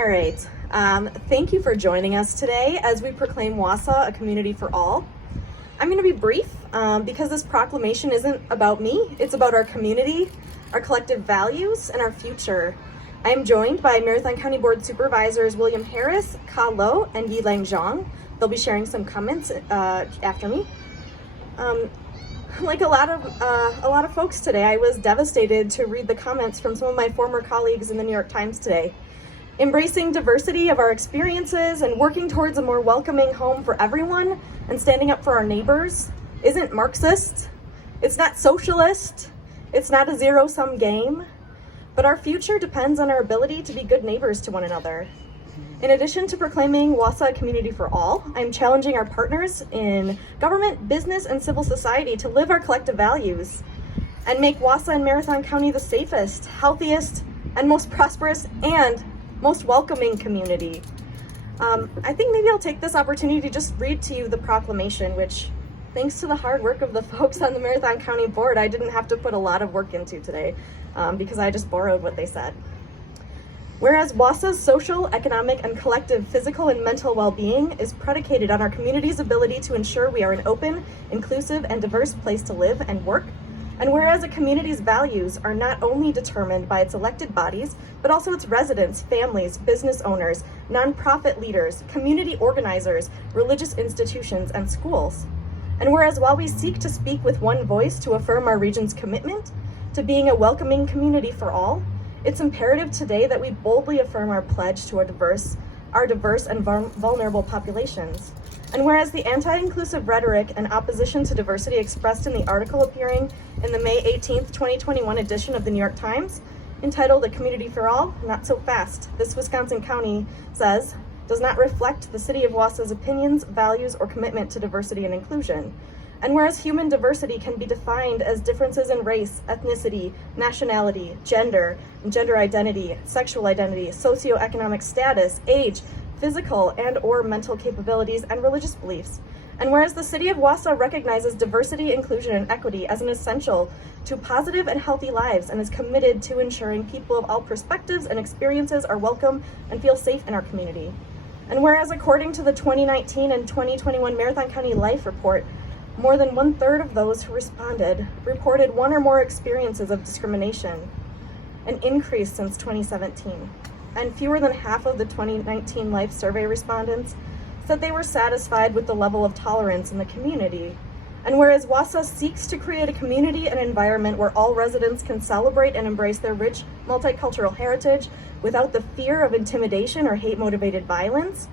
All right. Thank you for joining us today as we proclaim Wausau a community for all. I'm going to be brief because this proclamation isn't about me. It's about our community, our collective values, and our future. I am joined by Marathon County Board Supervisors William Harris, Ka Lo, and Yilang Zhang. They'll be sharing some comments after me. Like a lot of folks today, I was devastated to read the comments from some of my former colleagues in the New York Times today. Embracing diversity of our experiences and working towards a more welcoming home for everyone and standing up for our neighbors isn't Marxist, it's not socialist, it's not a zero-sum game, but our future depends on our ability to be good neighbors to one another. In addition to proclaiming Wausau a community for all, I'm challenging our partners in government, business, and civil society to live our collective values and make Wausau and Marathon County the safest, healthiest, and most prosperous and most welcoming community. I think maybe I'll take this opportunity to just read to you the proclamation, which, thanks to the hard work of the folks on the Marathon County Board, I didn't have to put a lot of work into today because I just borrowed what they said. Whereas Wausau's social, economic, and collective physical and mental well-being is predicated on our community's ability to ensure we are an open, inclusive, and diverse place to live and work, and whereas a community's values are not only determined by its elected bodies, but also its residents, families, business owners, nonprofit leaders, community organizers, religious institutions, and schools. And whereas while we seek to speak with one voice to affirm our region's commitment to being a welcoming community for all, it's imperative today that we boldly affirm our pledge to our diverse and vulnerable populations. And whereas the anti-inclusive rhetoric and opposition to diversity expressed in the article appearing in the May 18th, 2021 edition of the New York Times, entitled A Community for All, Not So Fast, this Wisconsin county says, does not reflect the city of Wausau's opinions, values, or commitment to diversity and inclusion. And whereas human diversity can be defined as differences in race, ethnicity, nationality, gender identity, sexual identity, socioeconomic status, age, physical and or mental capabilities, and religious beliefs. And whereas the city of Wausau recognizes diversity, inclusion, and equity as an essential to positive and healthy lives and is committed to ensuring people of all perspectives and experiences are welcome and feel safe in our community. And whereas according to the 2019 and 2021 Marathon County Life Report, more than 1/3 of those who responded reported one or more experiences of discrimination, an increase since 2017. And fewer than half of the 2019 Life Survey respondents said they were satisfied with the level of tolerance in the community. And whereas Wausau seeks to create a community and environment where all residents can celebrate and embrace their rich multicultural heritage without the fear of intimidation or hate-motivated violence,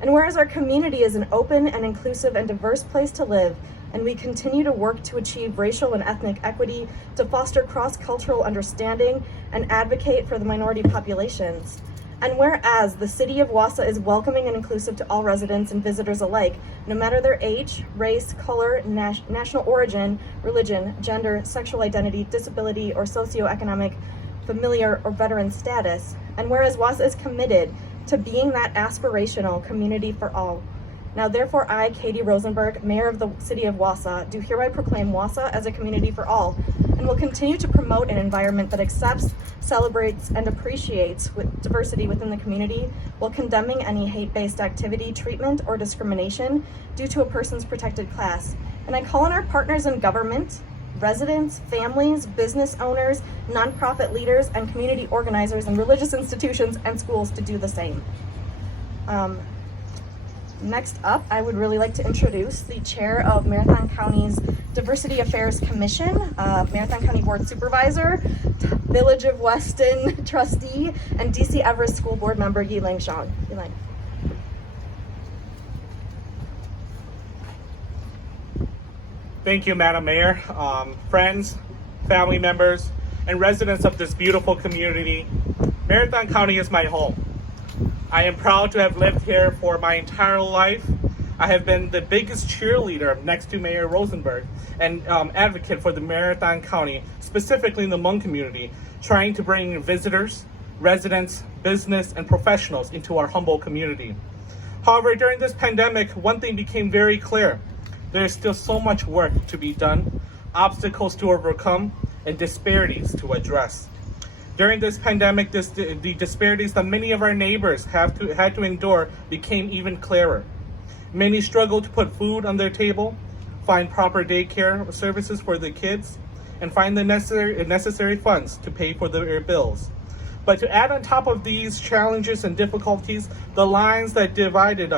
and whereas our community is an open and inclusive and diverse place to live, and we continue to work to achieve racial and ethnic equity, to foster cross-cultural understanding, and advocate for the minority populations. And whereas the city of Wausau is welcoming and inclusive to all residents and visitors alike, no matter their age, race, color, national origin, religion, gender, sexual identity, disability, or socioeconomic, familiar, or veteran status. And whereas Wausau is committed to being that aspirational community for all. Now therefore I, Katie Rosenberg, Mayor of the City of Wausau, do hereby proclaim Wausau as a community for all, and will continue to promote an environment that accepts, celebrates, and appreciates diversity within the community, while condemning any hate-based activity, treatment, or discrimination due to a person's protected class. And I call on our partners in government, residents, families, business owners, nonprofit leaders, and community organizers and religious institutions and schools to do the same. Next up, I would really like to introduce the chair of Marathon County's Diversity Affairs Commission, Marathon County Board Supervisor, Village of Weston trustee, and DC Everest School Board member Yilang Zhang. Yilang. Thank you, Madam Mayor, friends, family members, and residents of this beautiful community. Marathon County is my home. I am proud to have lived here for my entire life. I have been the biggest cheerleader next to Mayor Rosenberg and advocate for the Marathon County, specifically in the Hmong community, trying to bring visitors, residents, business, and professionals into our humble community. However, during this pandemic, one thing became very clear. There is still so much work to be done, obstacles to overcome, and disparities to address. During this pandemic, the disparities that many of our neighbors had to endure became even clearer. Many struggled to put food on their table, find proper daycare services for their kids, and find the necessary funds to pay for their bills. But to add on top of these challenges and difficulties, the lines that divided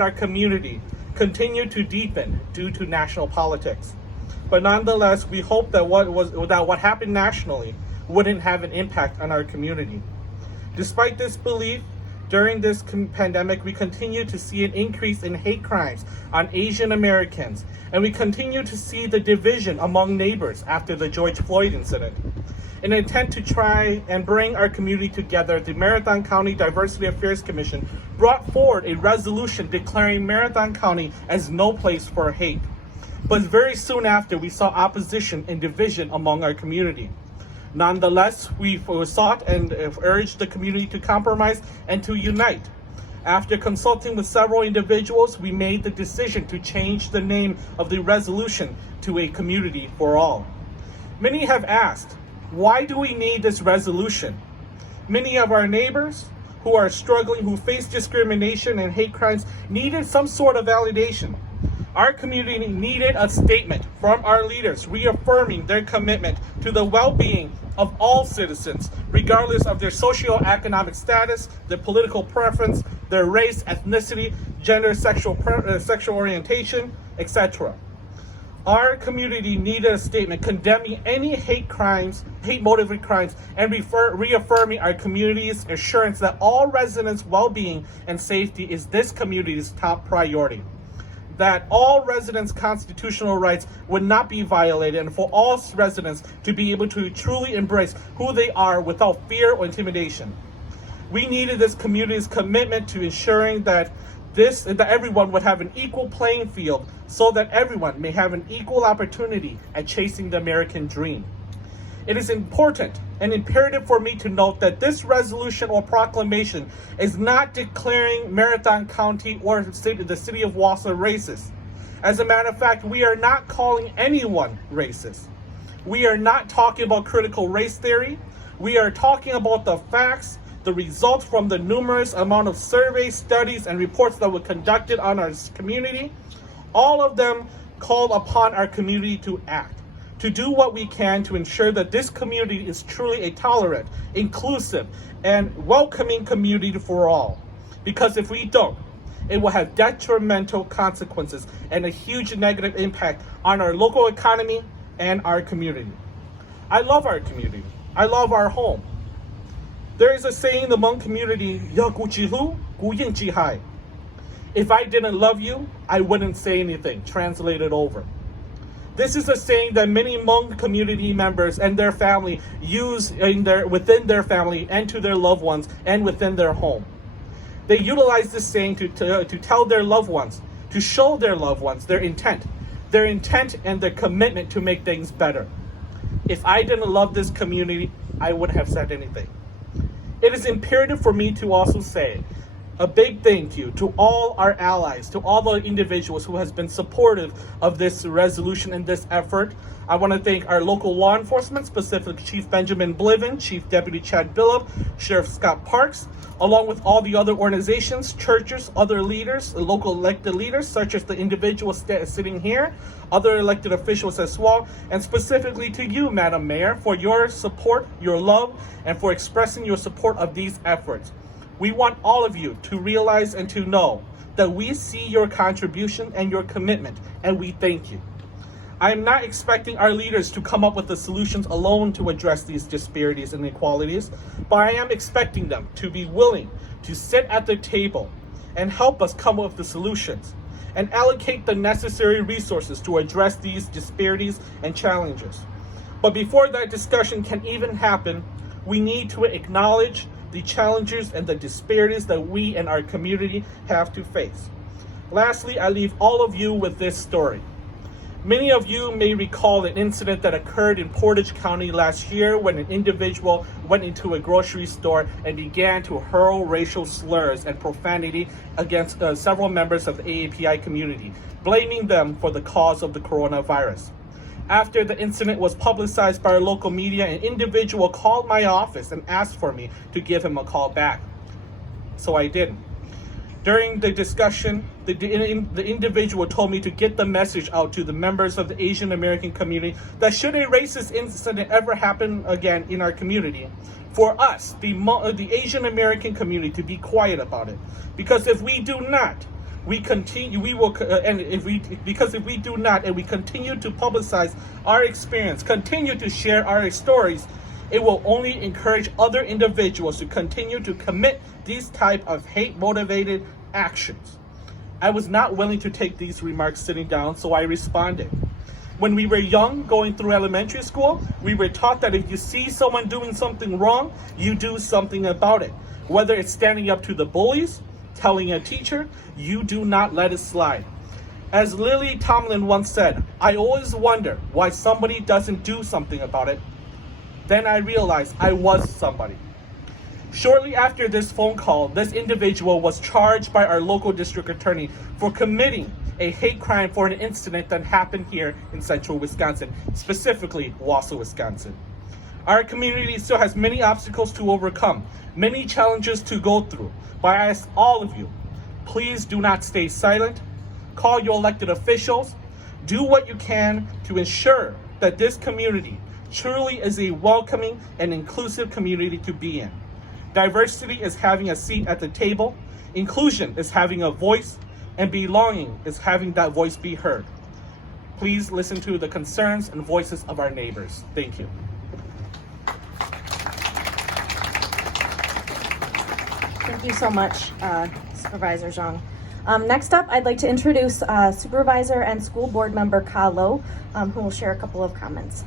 our community, continue to deepen due to national politics. But nonetheless, we hope that what happened nationally wouldn't have an impact on our community. Despite this belief, during this pandemic, we continue to see an increase in hate crimes on Asian Americans, and we continue to see the division among neighbors after the George Floyd incident. In an attempt to try and bring our community together, the Marathon County Diversity Affairs Commission brought forward a resolution declaring Marathon County as no place for hate. But very soon after, we saw opposition and division among our community. Nonetheless, we sought and urged the community to compromise and to unite. After consulting with several individuals, we made the decision to change the name of the resolution to A Community for All. Many have asked, why do we need this resolution? Many of our neighbors who are struggling, who face discrimination and hate crimes, needed some sort of validation. Our community needed a statement from our leaders reaffirming their commitment to the well-being of all citizens, regardless of their socioeconomic status, their political preference, their race, ethnicity, gender, sexual orientation, etc. Our community needed a statement condemning any hate motivated crimes, and reaffirming our community's assurance that all residents' well-being and safety is this community's top priority. That all residents' constitutional rights would not be violated, and for all residents to be able to truly embrace who they are without fear or intimidation. We needed this community's commitment to ensuring that everyone would have an equal playing field, so that everyone may have an equal opportunity at chasing the American dream. It is important and imperative for me to note that this resolution or proclamation is not declaring Marathon County or the city of Wausau racist. As a matter of fact, we are not calling anyone racist. We are not talking about critical race theory. We are talking about the facts, the results from the numerous amount of surveys, studies, and reports that were conducted on our community. All of them call upon our community to act, to do what we can to ensure that this community is truly a tolerant, inclusive, and welcoming community for all. Because if we don't, it will have detrimental consequences and a huge negative impact on our local economy and our community. I love our community. I love our home. There is a saying in the Hmong community, "Yagujihu, guyingjihai." If I didn't love you, I wouldn't say anything, translated over. This is a saying that many Hmong community members and their family use within their family and to their loved ones and within their home. They utilize this saying to tell their loved ones, to show their loved ones their intent and their commitment to make things better. If I didn't love this community, I wouldn't have said anything. It is imperative for me to also say a big thank you to all our allies, to all the individuals who has been supportive of this resolution and this effort. I want to thank our local law enforcement, specifically Chief Benjamin Bliven, Chief Deputy Chad Billup, Sheriff Scott Parks, along with all the other organizations, churches, other leaders, local elected leaders, such as the individuals sitting here, other elected officials as well, and specifically to you, Madam Mayor, for your support, your love, and for expressing your support of these efforts. We want all of you to realize and to know that we see your contribution and your commitment, and we thank you. I am not expecting our leaders to come up with the solutions alone to address these disparities and inequalities, but I am expecting them to be willing to sit at the table and help us come up with the solutions and allocate the necessary resources to address these disparities and challenges. But before that discussion can even happen, we need to acknowledge the challenges and the disparities that we and our community have to face. Lastly, I leave all of you with this story. Many of you may recall an incident that occurred in Portage County last year when an individual went into a grocery store and began to hurl racial slurs and profanity against several members of the AAPI community, blaming them for the cause of the coronavirus. After the incident was publicized by our local media, an individual called my office and asked for me to give him a call back. So I did. During the discussion, the individual told me to get the message out to the members of the Asian American community that should a racist incident ever happen again in our community, for us, the Asian American community, to be quiet about it. Because if we do not, if we do not and we continue to publicize our experience, continue to share our stories, it will only encourage other individuals to continue to commit these type of hate-motivated actions. I was not willing to take these remarks sitting down, so I responded. When we were young, going through elementary school, we were taught that if you see someone doing something wrong, you do something about it. Whether it's standing up to the bullies, telling a teacher, you do not let it slide. As Lily Tomlin once said, I always wonder why somebody doesn't do something about it. Then I realized I was somebody. Shortly after this phone call, this individual was charged by our local district attorney for committing a hate crime for an incident that happened here in central Wisconsin, specifically Wausau, Wisconsin. Our community still has many obstacles to overcome, many challenges to go through, but I ask all of you, please do not stay silent. Call your elected officials. Do what you can to ensure that this community truly is a welcoming and inclusive community to be in. Diversity is having a seat at the table. Inclusion is having a voice, and belonging is having that voice be heard. Please listen to the concerns and voices of our neighbors. Thank you. Thank you so much, Supervisor Zhang. Next up, I'd like to introduce Supervisor and School Board Member Ka Lo, who will share a couple of comments.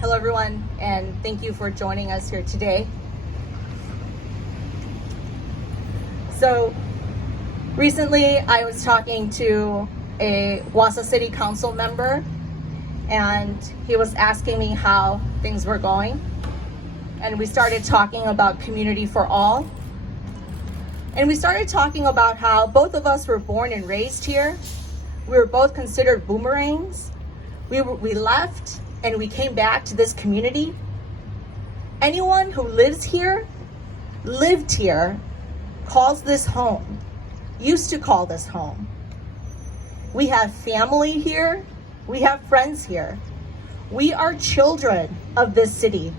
Hello everyone, and thank you for joining us here today. So recently I was talking to a Wausau City Council member, and he was asking me how things were going, and we started talking about community for all, and we started talking about how both of us were born and raised here. We were both considered boomerangs. We left and we came back to this community. Anyone who lives here, lived here, calls this home, used to call this home. We have family here. We have friends here. We are children of this city.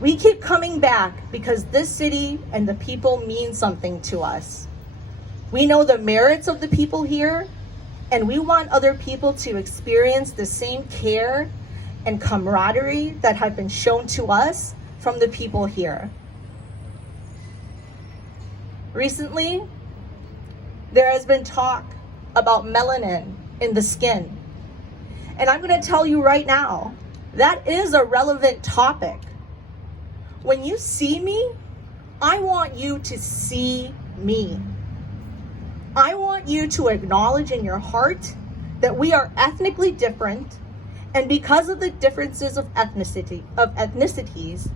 We keep coming back because this city and the people mean something to us. We know the merits of the people here, and we want other people to experience the same care and camaraderie that have been shown to us from the people here. Recently, there has been talk about melanin in the skin. And I'm going to tell you right now, that is a relevant topic. When you see me, I want you to see me. I want you to acknowledge in your heart that we are ethnically different, and because of the differences of ethnicities,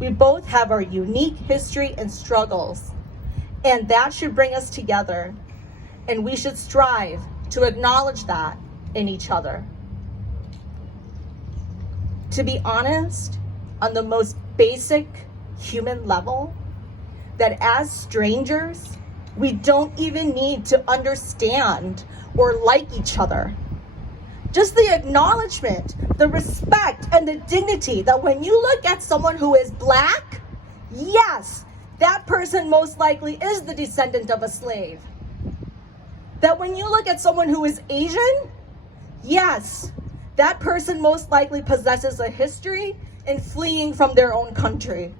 we both have our unique history and struggles, and that should bring us together, and we should strive to acknowledge that in each other. To be honest, on the most basic human level, that as strangers, we don't even need to understand or like each other. Just the acknowledgement, the respect, and the dignity that when you look at someone who is Black, yes, that person most likely is the descendant of a slave. That when you look at someone who is Asian, yes, that person most likely possesses a history in fleeing from their own country.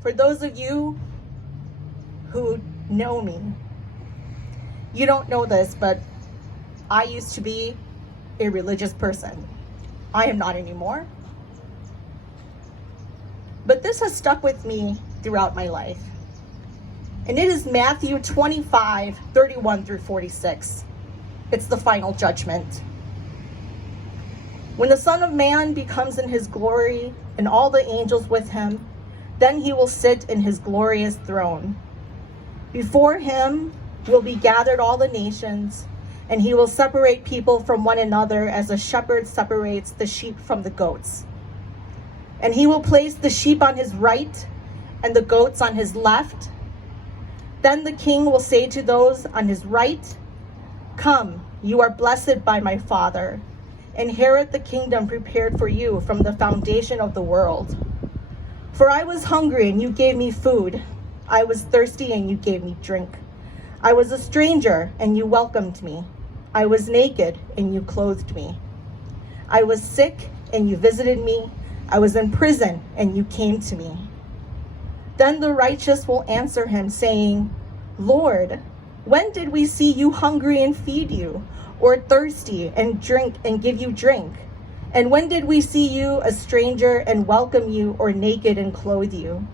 For those of you who know me, you don't know this, but I used to be a religious person. I am not anymore. But this has stuck with me throughout my life. And it is Matthew 25:31-46. It's the final judgment. When the Son of Man becomes in his glory and all the angels with him, Then he will sit in his glorious throne. Before him will be gathered all the nations, and he will separate people from one another as a shepherd separates the sheep from the goats. And he will place the sheep on his right and the goats on his left. Then the king will say to those on his right, "Come, you are blessed by my Father. Inherit the kingdom prepared for you from the foundation of the world. For I was hungry and you gave me food. I was thirsty and you gave me drink. I was a stranger and you welcomed me. I was naked and you clothed me. I was sick and you visited me. I was in prison and you came to me." Then the righteous will answer him, saying, "Lord, when did we see you hungry and feed you, or thirsty and give you drink? And when did we see you a stranger and welcome you, or naked and clothe you?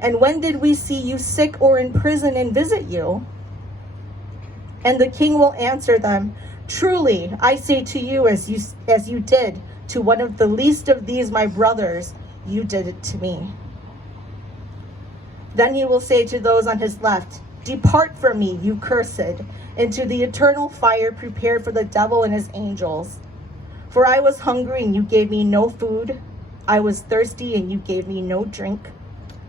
And when did we see you sick or in prison and visit you?" And the king will answer them, "Truly, I say to you, as you did to one of the least of these my brothers, you did it to me." Then he will say to those on his left, "Depart from me, you cursed, into the eternal fire prepared for the devil and his angels. For I was hungry and you gave me no food. I was thirsty and you gave me no drink.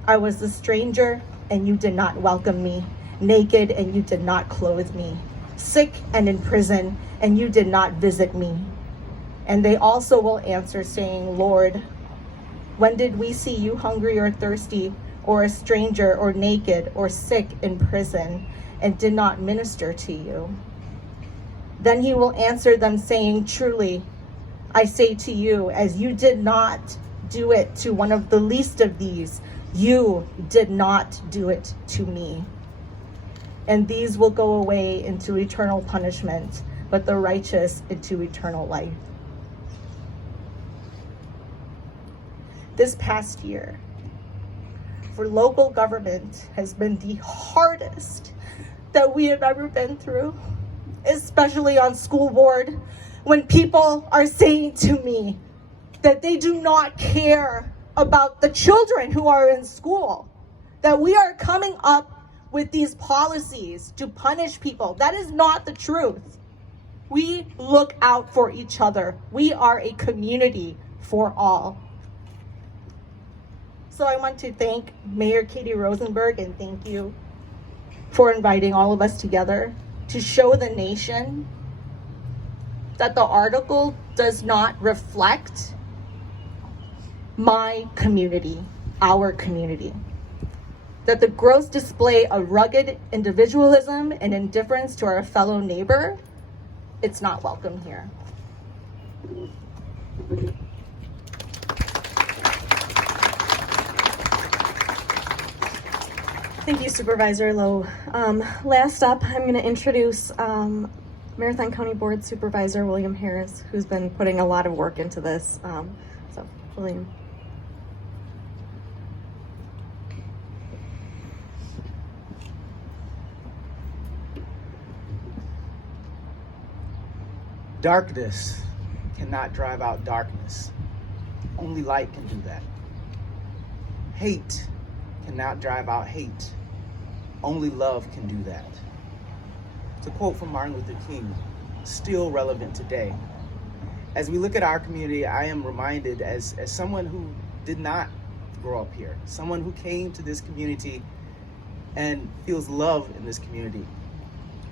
I was a stranger and you did not welcome me, naked and you did not clothe me, sick and in prison and you did not visit me." And they also will answer, saying, "Lord, when did we see you hungry or thirsty, or a stranger or naked or sick in prison, and did not minister to you?" Then he will answer them, saying, "Truly, I say to you, as you did not do it to one of the least of these, you did not do it to me." And these will go away into eternal punishment, but the righteous into eternal life. This past year, for local government, has been the hardest that we have ever been through, especially on school board, when people are saying to me that they do not care about the children who are in school, that we are coming up with these policies to punish people. That is not the truth. We look out for each other. We are a community for all. So I want to thank Mayor Katie Rosenberg, and thank you for inviting all of us together to show the nation that the article does not reflect my community, our community. That the gross display of rugged individualism and indifference to our fellow neighbor, it's not welcome here. Thank you, Supervisor Lowe. Last up, I'm going to introduce Marathon County Board Supervisor William Harris, who's been putting a lot of work into this. So, William. Darkness cannot drive out darkness. Only light can do that. Hate cannot drive out hate. Only love can do that. It's a quote from Martin Luther King, still relevant today. As we look at our community, I am reminded as someone who did not grow up here, someone who came to this community and feels love in this community.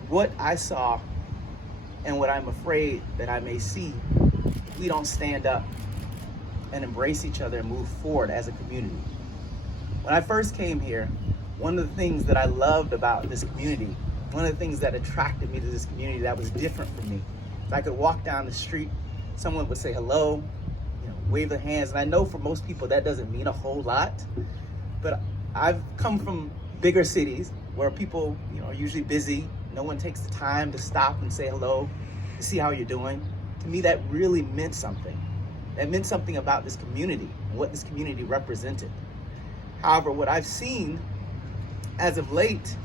What I saw and what I'm afraid that I may see if we don't stand up and embrace each other and move forward as a community. When I first came here, one of the things that I loved about this community, one of the things that attracted me to this community that was different from me, is I could walk down the street, someone would say hello, wave their hands, and I know for most people that doesn't mean a whole lot, but I've come from bigger cities where people are usually busy. No one takes the time to stop and say hello, to see how you're doing. To me, that really meant something. That meant something about this community, what this community represented. However, what I've seen as of late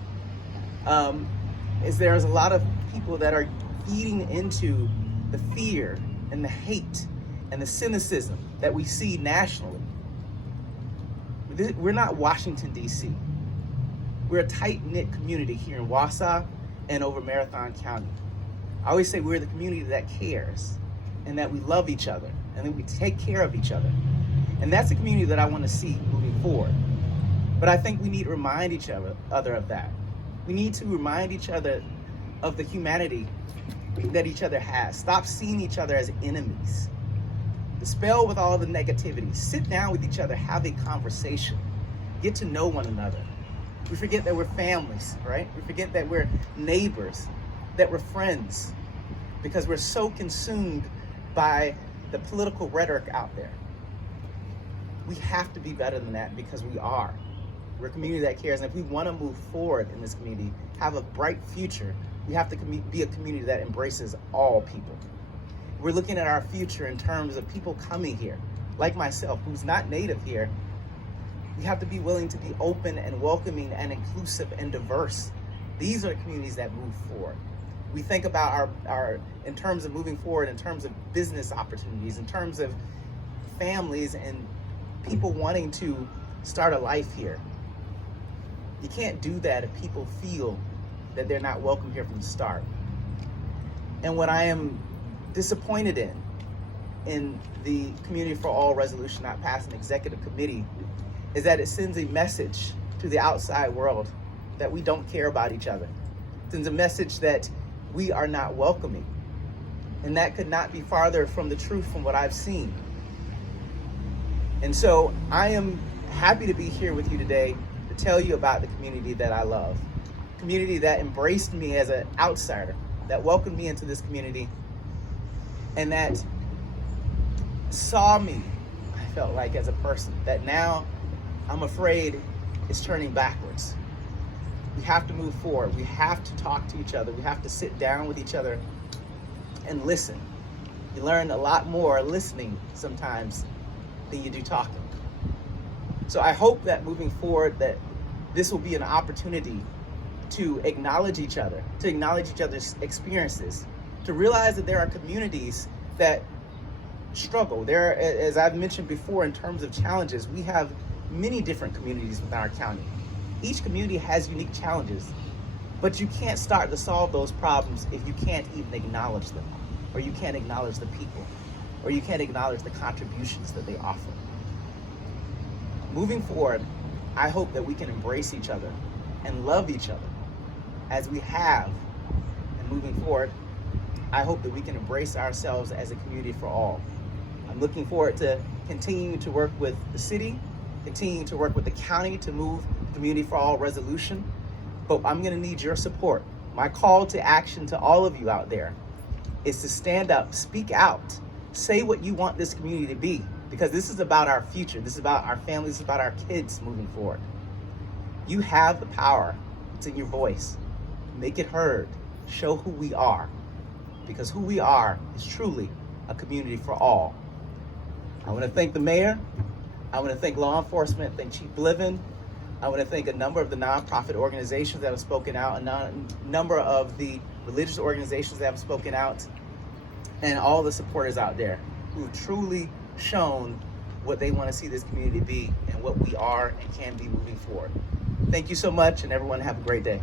is there's a lot of people that are feeding into the fear and the hate and the cynicism that we see nationally. we're not Washington, D.C. We're a tight-knit community here in Wausau and over Marathon County. I always say we're the community that cares and that we love each other and that we take care of each other. And that's the community that I want to see moving forward. But I think we need to remind each other of that. We need to remind each other of the humanity that each other has. Stop seeing each other as enemies. Dispel with all the negativity. Sit down with each other, have a conversation. Get to know one another. We forget that we're families, right? We forget that we're neighbors, that we're friends, because we're so consumed by the political rhetoric out there. We have to be better than that because we are. We're a community that cares, and if we want to move forward in this community, have a bright future, we have to be a community that embraces all people. We're looking at our future in terms of people coming here, like myself, who's not native here. We have to be willing to be open and welcoming and inclusive and diverse. These are the communities that move forward. We think about our in terms of moving forward, in terms of business opportunities, in terms of families and people wanting to start a life here. You can't do that if people feel that they're not welcome here from the start. And what I am disappointed in the Community for All resolution not passing executive committee is that it sends a message to the outside world that we don't care about each other. It sends a message that we are not welcoming. And that could not be farther from the truth from what I've seen. And so I am happy to be here with you today to tell you about the community that I love. Community that embraced me as an outsider, that welcomed me into this community, and that saw me, I felt like, as a person, that now I'm afraid is turning backwards. We have to move forward. We have to talk to each other. We have to sit down with each other and listen. You learn a lot more listening sometimes than you do talking. So I hope that moving forward that this will be an opportunity to acknowledge each other, to acknowledge each other's experiences, to realize that there are communities that struggle. There, as I've mentioned before, in terms of challenges, we have many different communities within our county. Each community has unique challenges, but you can't start to solve those problems if you can't even acknowledge them, or you can't acknowledge the people, or you can't acknowledge the contributions that they offer. Moving forward, I hope that we can embrace each other and love each other as we have. And moving forward, I hope that we can embrace ourselves as a community for all. I'm looking forward to continuing to work with the city, continuing to work with the county to move the Community for All resolution, but I'm gonna need your support. My call to action to all of you out there is to stand up, speak out, say what you want this community to be, because this is about our future. This is about our families, this is about our kids moving forward. You have the power, it's in your voice. Make it heard, show who we are, because who we are is truly a community for all. I wanna thank the mayor, I wanna thank law enforcement, thank Chief Bliven. I wanna thank a number of the nonprofit organizations that have spoken out, a number of the religious organizations that have spoken out, and all the supporters out there who have truly shown what they wanna see this community be and what we are and can be moving forward. Thank you so much, and everyone have a great day.